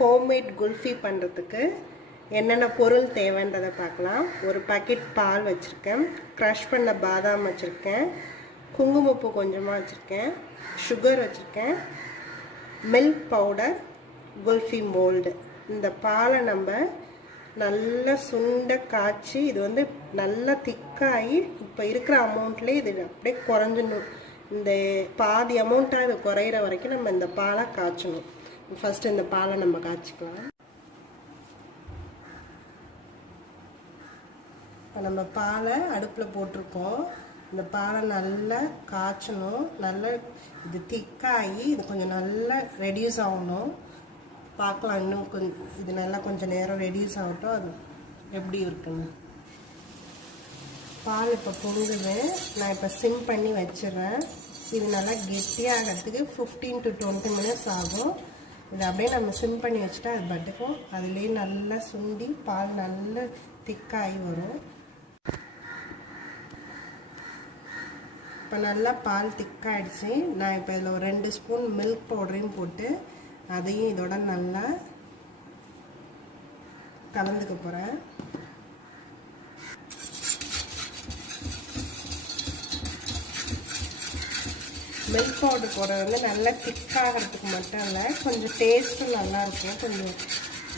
Homemade kulfi பண்ணுறதுக்கு என்னென்ன பொருள் தேவைன்றதை பார்க்கலாம். ஒரு பாக்கெட் பால் வச்சுருக்கேன், க்ரஷ் பண்ண பாதாம் வச்சுருக்கேன், குங்குமப்பூ கொஞ்சமாக வச்சுருக்கேன், சுகர் வச்சுருக்கேன், மில்க் பவுடர், குல்ஃபி மோல்டு. இந்த பாலை நம்ம நல்லா சுண்ட காய்ச்சி இது வந்து நல்லா திக்காகி இப்போ இருக்கிற அமௌண்ட்லேயே இது அப்படியே குறைஞ்சிடணும். இந்த பாதி அமௌண்ட்டாக இது குறையிற வரைக்கும் நம்ம இந்த பாலை காய்ச்சணும். ஃபஸ்ட்டு இந்த பாலை நம்ம காய்ச்சிக்கலாம். இப்போ நம்ம பாலை அடுப்பில் போட்டிருக்கோம். இந்த பாலை நல்லா காய்ச்சணும். நல்லா இது திக்காகி இது கொஞ்சம் நல்லா ரெடியூஸ் ஆகணும். பார்க்கலாம், இன்னும் கொஞ்சம் இது நல்லா கொஞ்சம் நேரம் ரெடியூஸ் ஆகட்டும். அது எப்படி இருக்குன்னு பால் இப்போ பொங்குது. நான் இப்போ சிம் பண்ணி வச்சிடுறேன். இது நல்லா கெட்டியாகிறதுக்கு 15 to 20 minutes ஆகும். இது அப்படியே நம்ம சிம் பண்ணி வச்சுட்டா அது பட்டுக்கும். அதுலேயே நல்லா சுண்டி பால் நல்லா திக்காகி வரும். இப்போ நல்லா பால் திக்காயிடுச்சு. நான் இப்போ இதில் ஒரு 2 ஸ்பூன் மில்க் பவுடரையும் போட்டு அதையும் இதோட நல்லா கலந்துக்க போகிறேன். மில்க் பவுடர் போடுறது வந்து நல்லா திக்காகிறதுக்கு மட்டும் இல்லை, கொஞ்சம் டேஸ்ட்டும் நல்லாயிருக்கும். கொஞ்சம்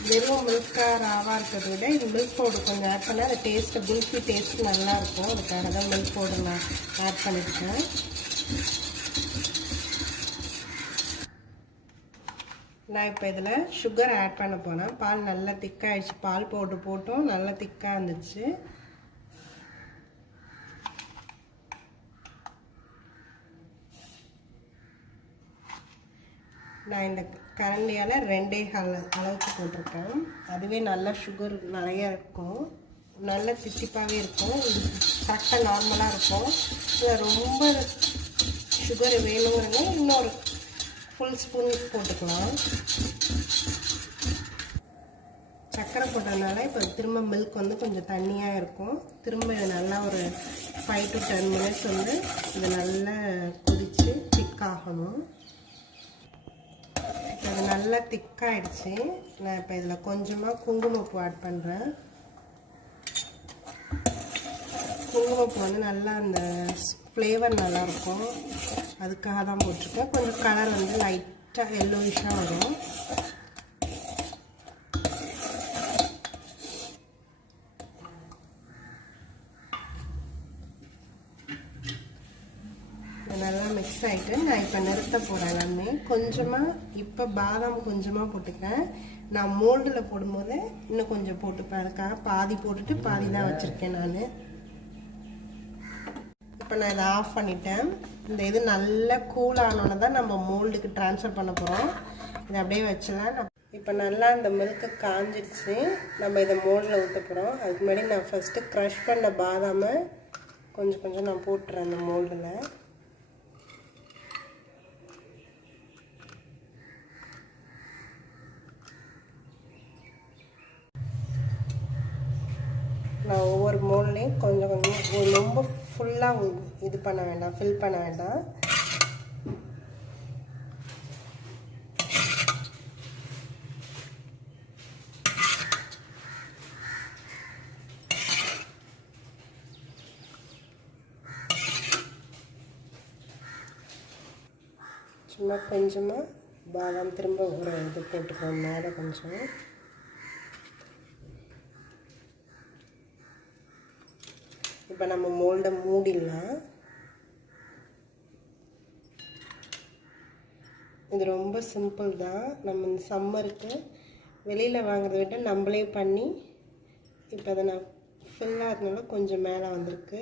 வெறும் மில்காக ராவாக இருக்கிறத விட இது மில்க் பவுடர் கொஞ்சம் ஆட் பண்ணால் அது டேஸ்ட்டு குல்ஃபி டேஸ்ட்டு நல்லாயிருக்கும். அதுக்காக தான் மில்க் பவுடர் நான் ஆட் பண்ணியிருக்கேன். நான் இப்போ இதில் சுகர் ஆட் பண்ண போனேன். பால் நல்லா திக்காகிடுச்சு. பால் பவுடர் போட்டோம், நல்லா திக்காக இருந்துச்சு. நான் இந்த கரண்டியால் 2.5 அளவுக்கு போட்டிருக்கேன். அதுவே நல்லா சுகர் நிறையா இருக்கும், நல்ல தித்திப்பாகவே இருக்கும். இது கரெக்டாக நார்மலாக இருக்கும். இதில் ரொம்ப சுகர் வேணுங்கிறங்க இன்னொரு ஃபுல் ஸ்பூன் போட்டுக்கலாம். சர்க்கரை போட்டதுனால இப்போ திரும்ப மில்க் வந்து கொஞ்சம் தண்ணியாக இருக்கும். திரும்ப இது நல்லா ஒரு 5 to 10 minutes வந்து இது நல்லா கொதித்து திக்காகணும். அது நல்லா திக்காயிடுச்சு. நான் இப்போ இதில் கொஞ்சமாக குங்குமப்பூ ஆட் பண்ணுறேன். குங்குமப்பூ வந்து நல்லா அந்த ஃப்ளேவர் நல்லாயிருக்கும், அதுக்காக தான் போட்டிருக்கேன். கொஞ்சம் கலர் வந்து லைட்டாக எல்லோயிஷாக வரும். நல்லா மிக்ஸ் ஆகிட்டு நான் இப்போ நிறுத்த போகிறேன். நான் கொஞ்சமாக இப்போ பாதாம் கொஞ்சமாக போட்டுக்கிறேன். நான் மோல்டில் போடும்போது இன்னும் கொஞ்சம் போட்டுப்பேன். அதுக்காக பாதி போட்டுட்டு பாதி தான் வச்சுருக்கேன் நான். இப்போ நான் இதை ஆஃப் பண்ணிட்டேன். இந்த இது நல்லா கூல் ஆனோன்னு தான் நம்ம மோல்டுக்கு ட்ரான்ஸ்ஃபர் பண்ண போகிறோம். இதை அப்படியே வச்சலாம். இப்போ நல்லா இந்த மில்க்கு காஞ்சிடுச்சு. நம்ம இதை மோல்டில் ஊற்ற போகிறோம். அதுக்கு முன்னாடி நான் ஃபஸ்ட்டு க்ரஷ் பண்ண பாதாமை கொஞ்சம் கொஞ்சம் நான் போட்டுறேன் அந்த மோல்டில். நான் ஒவ்வொரு மோல்லையும் கொஞ்சம் கொஞ்சம், ரொம்ப ஃபுல்லாக இது பண்ண வேண்டாம், ஃபில் பண்ண வேண்டாம். சும்மா கொஞ்சமாக பாதாம் திரும்ப ஒரு இது போட்டுக்கோங்க மேலே கொஞ்சம். இப்போ நம்ம மோல்டை மூடிடலாம். இது ரொம்ப சிம்பிள் தான். நம்ம இந்த சம்மருக்கு வெளியில் வாங்குறத விட நம்மளே பண்ணி இப்போ அதை நான் ஃபில் ஆகிறதுனால கொஞ்சம் மேலே வந்திருக்கு.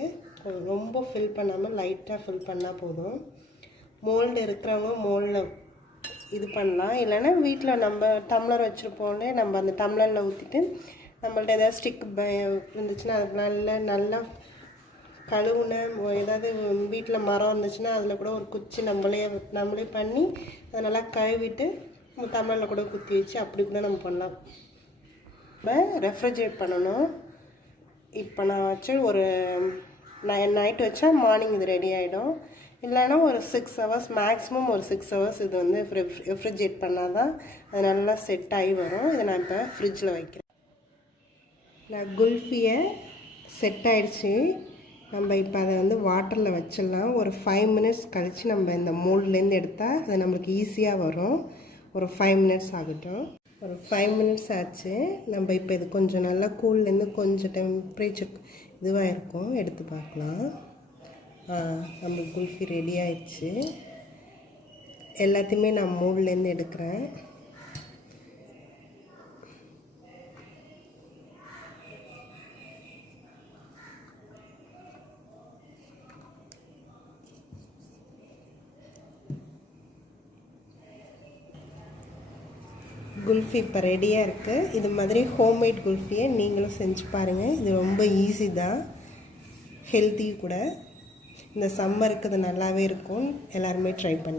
ரொம்ப ஃபில் பண்ணாமல் லைட்டாக ஃபில் பண்ணால் போதும். மோல்டு இருக்கிறவங்க மோல்டில் இது பண்ணலாம். இல்லைன்னா வீட்டில் நம்ம டம்ளர் வச்சுருப்போம்ல, நம்ம அந்த டம்ளரில் ஊற்றிட்டு நம்மள்ட்ட ஏதாவது ஸ்டிக் இருந்துச்சுன்னா அது நல்லா கழுவுன ஏதாவது வீட்டில் மரம் இருந்துச்சுன்னா அதில் கூட ஒரு குச்சி நம்மளே பண்ணி அதை நல்லா கழுவிட்டு டம்ளரில் கூட குத்தி வச்சு அப்படி கூட நம்ம பண்ணலாம். இப்போ ரெஃப்ரிஜரேட் பண்ணணும். இப்போ நான் வச்சு ஒரு நைட்டு வச்சா மார்னிங் இது ரெடி ஆகிடும். இல்லைன்னா ஒரு 6 ஹவர்ஸ் மேக்ஸிமம் ஒரு 6 ஹவர்ஸ் இது வந்து ரெஃப்ரிஜரேட் பண்ணால் தான் அது நல்லா செட் ஆகி வரும். இதை நான் இப்போ ஃப்ரிட்ஜில் வைக்கிறேன். நான் குல்ஃபியை செட் ஆகிடுச்சு. நம்ம இப்போ அதை வந்து வாட்டரில் வச்சிடலாம். ஒரு 5 மினிட்ஸ் கழித்து நம்ம இந்த மோல்ட்லேருந்து எடுத்தால் அது நம்மளுக்கு ஈஸியாக வரும். ஒரு 5 மினிட்ஸ் ஆகட்டும். ஒரு 5 மினிட்ஸ் ஆச்சு. நம்ம இப்போ இது கொஞ்சம் நல்லா கூல்லேருந்து கொஞ்சம் டெம்பரேச்சர் இதுவாக இருக்கும், எடுத்து பார்க்கலாம். நம்மளுக்கு குல்ஃபி ரெடி ஆயிடுச்சு. எல்லாத்தையுமே நான் மோல்ட்லேருந்து எடுக்கிறேன். குல்ஃபி இப்போ ரெடியாக இருக்குது. இது மாதிரி ஹோம்மேட் குல்ஃபியை நீங்களும் செஞ்சு பாருங்கள். இது ரொம்ப ஈஸி தான், ஹெல்த்தி கூட. இந்த சம்மருக்கு இது நல்லாவே இருக்கும். எல்லாருமே ட்ரை பண்ணுங்கள்.